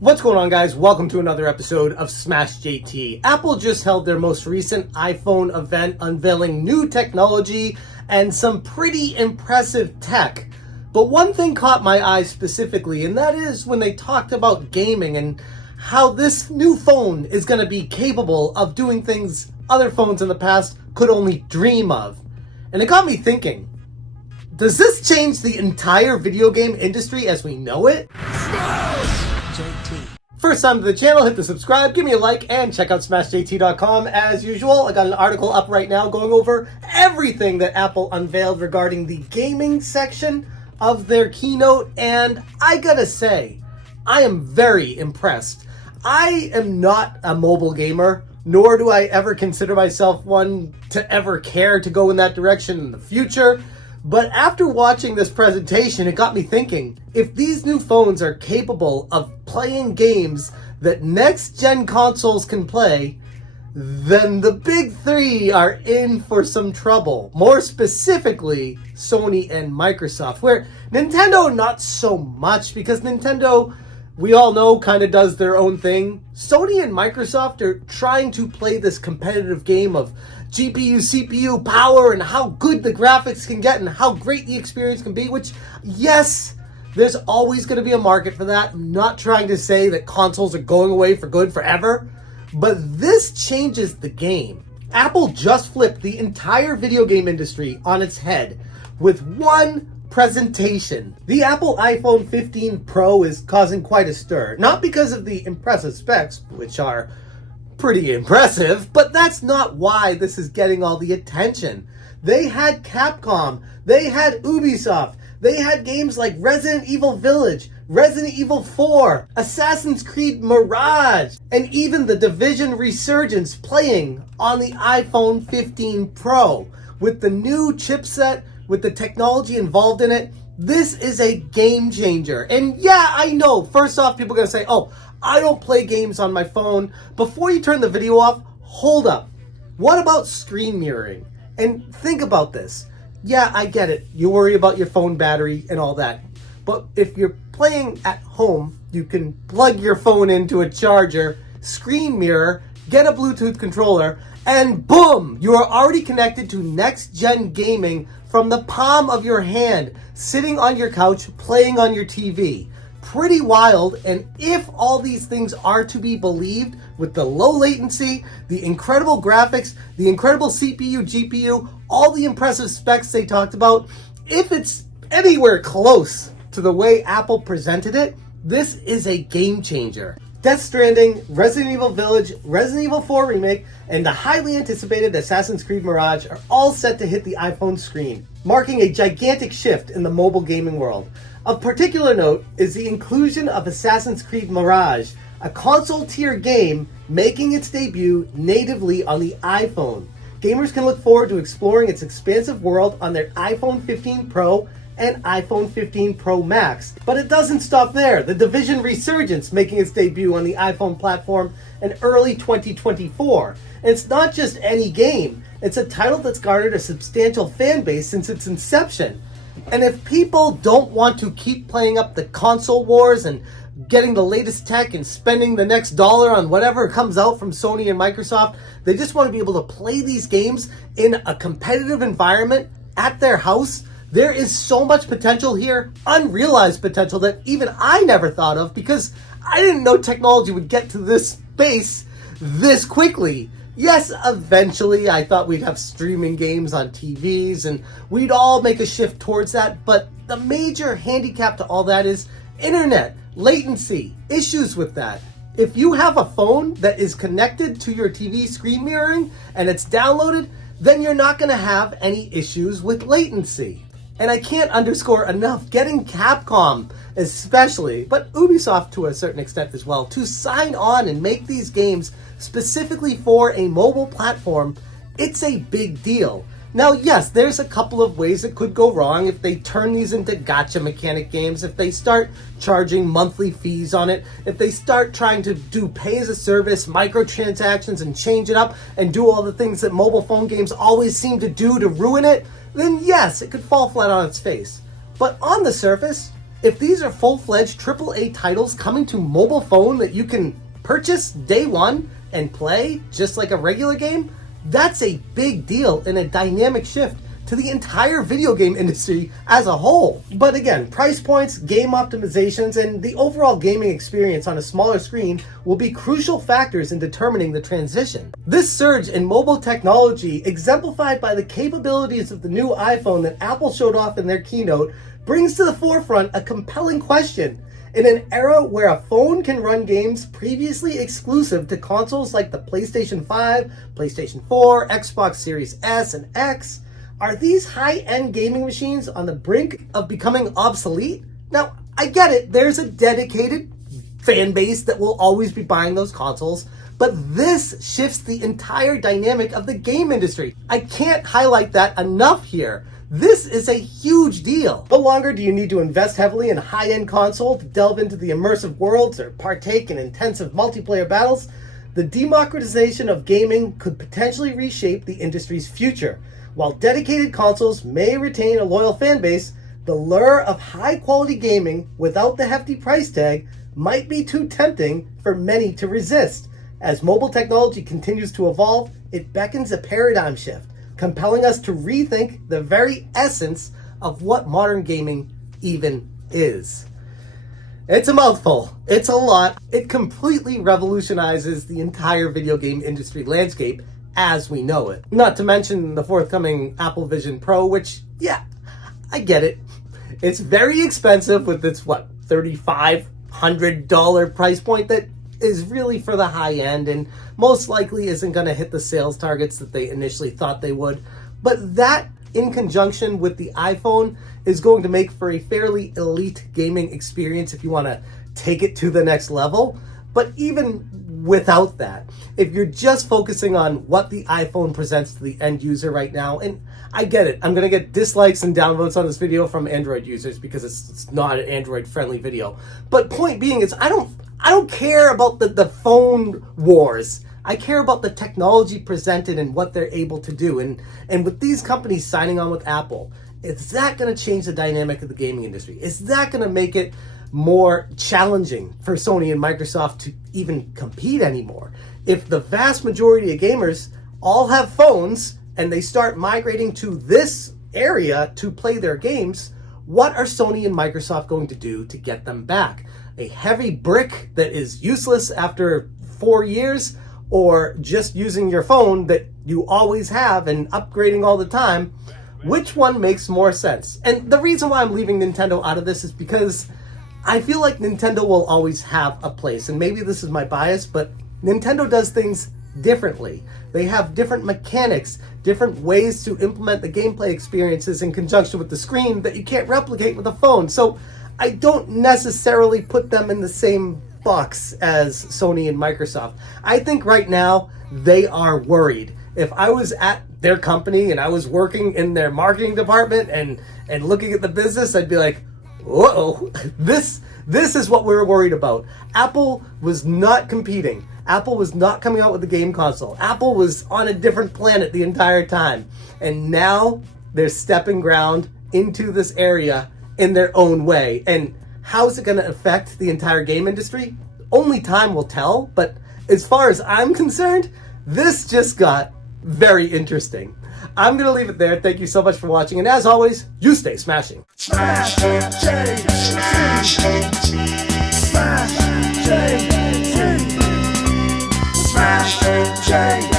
What's going on, guys? Welcome to another episode of Smash JT. Apple just held their most recent iPhone event, unveiling new technology and some pretty impressive tech. But one thing caught my eye specifically, and that is when they talked about gaming and how this new phone is going to be capable of doing things other phones in the past could only dream of. And it got me thinking, does this change the entire video game industry as we know it? First time to the channel, hit the subscribe, give me a like, and check out SmashJT.com as usual. I got an article up right now going over everything that Apple unveiled regarding the gaming section of their keynote, and I gotta say, I am very impressed. I am not a mobile gamer, nor do I ever consider myself one to ever care to go in that direction in the future. But after watching this presentation, it got me thinking, if these new phones are capable of playing games that next-gen consoles can play, then the big three are in for some trouble. More specifically, Sony and Microsoft, where Nintendo not so much, because Nintendo, we all know, kind of does their own thing. Sony and Microsoft are trying to play this competitive game of GPU, CPU, power, and how good the graphics can get and how great the experience can be, which, yes, there's always going to be a market for that. I'm not trying to say that consoles are going away for good forever, but this changes the game. Apple just flipped the entire video game industry on its head with one presentation. The Apple iPhone 15 Pro is causing quite a stir, not because of the impressive specs, which are pretty impressive, but that's not why this is getting all the attention. They had Capcom, they had Ubisoft, they had games like Resident Evil Village, Resident Evil 4, Assassin's Creed Mirage, and even The Division Resurgence playing on the iPhone 15 Pro. With the new chipset, with the technology involved in it, this is a game changer. And yeah, I know, first off, people are gonna say, oh, I don't play games on my phone. Before you turn the video off, hold up. What about screen mirroring? And think about this. Yeah, I get it. You worry about your phone battery and all that. But if you're playing at home, you can plug your phone into a charger, screen mirror, get a Bluetooth controller, and boom, you are already connected to next-gen gaming from the palm of your hand, sitting on your couch, playing on your TV. Pretty wild, and if all these things are to be believed, with the low latency, the incredible graphics, the incredible CPU, GPU, all the impressive specs they talked about, if it's anywhere close to the way Apple presented it, this is a game changer. Death Stranding, Resident Evil Village, Resident Evil 4 Remake, and the highly anticipated Assassin's Creed Mirage are all set to hit the iPhone screen, marking a gigantic shift in the mobile gaming world. Of particular note is the inclusion of Assassin's Creed Mirage, a console-tier game making its debut natively on the iPhone. Gamers can look forward to exploring its expansive world on their iPhone 15 Pro and iPhone 15 Pro Max. But it doesn't stop there. The Division Resurgence making its debut on the iPhone platform in early 2024. And it's not just any game. It's a title that's garnered a substantial fan base since its inception. And if people don't want to keep playing up the console wars and getting the latest tech and spending the next dollar on whatever comes out from Sony and Microsoft, they just want to be able to play these games in a competitive environment at their house. There is so much potential here, unrealized potential that even I never thought of, because I didn't know technology would get to this space this quickly. Yes, eventually I thought we'd have streaming games on TVs and we'd all make a shift towards that, but the major handicap to all that is internet, latency, issues with that. If you have a phone that is connected to your TV screen mirroring and it's downloaded, then you're not going to have any issues with latency. And I can't underscore enough, getting Capcom especially, but Ubisoft to a certain extent as well, to sign on and make these games specifically for a mobile platform, it's a big deal. Now, yes, there's a couple of ways it could go wrong if they turn these into gacha mechanic games, if they start charging monthly fees on it, if they start trying to do pay-as-a-service, microtransactions, and change it up and do all the things that mobile phone games always seem to do to ruin it, then yes, it could fall flat on its face. But on the surface, If these are full-fledged AAA titles coming to mobile phone that you can purchase day one and play just like a regular game, that's a big deal and a dynamic shift to the entire video game industry as a whole. But again, price points, game optimizations, and the overall gaming experience on a smaller screen will be crucial factors in determining the transition. This surge in mobile technology, exemplified by the capabilities of the new iPhone that Apple showed off in their keynote, brings to the forefront a compelling question. In an era where a phone can run games previously exclusive to consoles like the PlayStation 5, PlayStation 4, Xbox Series S and X, are these high-end gaming machines on the brink of becoming obsolete? Now, I get it, there's a dedicated fan base that will always be buying those consoles, but this shifts the entire dynamic of the game industry. I can't highlight that enough here. This is a huge deal. No longer do you need to invest heavily in a high-end console to delve into the immersive worlds or partake in intensive multiplayer battles. The democratization of gaming could potentially reshape the industry's future. While dedicated consoles may retain a loyal fan base, the lure of high-quality gaming without the hefty price tag might be too tempting for many to resist. As mobile technology continues to evolve, it beckons a paradigm shift, compelling us to rethink the very essence of what modern gaming even is. It's a mouthful. It's a lot. It completely revolutionizes the entire video game industry landscape as we know it. Not to mention the forthcoming Apple Vision Pro, which, yeah, I get it. It's very expensive with its, $3,500 price point that is really for the high end and most likely isn't going to hit the sales targets that they initially thought they would. But that, in conjunction with the iPhone, is going to make for a fairly elite gaming experience if you want to take it to the next level. But even without that, if you're just focusing on what the iPhone presents to the end user right now, and I get it, I'm going to get dislikes and downvotes on this video from Android users because it's not an Android-friendly video. But point being is, I don't care about the phone wars. I care about the technology presented and what they're able to do. And with these companies signing on with Apple, is that going to change the dynamic of the gaming industry? Is that going to make it more challenging for Sony and Microsoft to even compete anymore? If the vast majority of gamers all have phones and they start migrating to this area to play their games, what are Sony and Microsoft going to do to get them back? A heavy brick that is useless after 4 years, or just using your phone that you always have and upgrading all the time? Which one makes more sense? And the reason why I'm leaving Nintendo out of this is because I feel like Nintendo will always have a place, and maybe this is my bias, but Nintendo does things differently. They have different mechanics, different ways to implement the gameplay experiences in conjunction with the screen that you can't replicate with a phone. So I don't necessarily put them in the same box as Sony and Microsoft. I think right now they are worried. If I was at their company and I was working in their marketing department and looking at the business, I'd be like, whoa, this is what we're worried about. Apple was not competing. Apple was not coming out with a game console. Apple was on a different planet the entire time. And now they're stepping ground into this area in their own way. And how is it going to affect the entire game industry? Only time will tell. But as far as I'm concerned, this just got very interesting. I'm going to leave it there. Thank you so much for watching. And as always, you stay smashing. Smash J, smash J, smash J.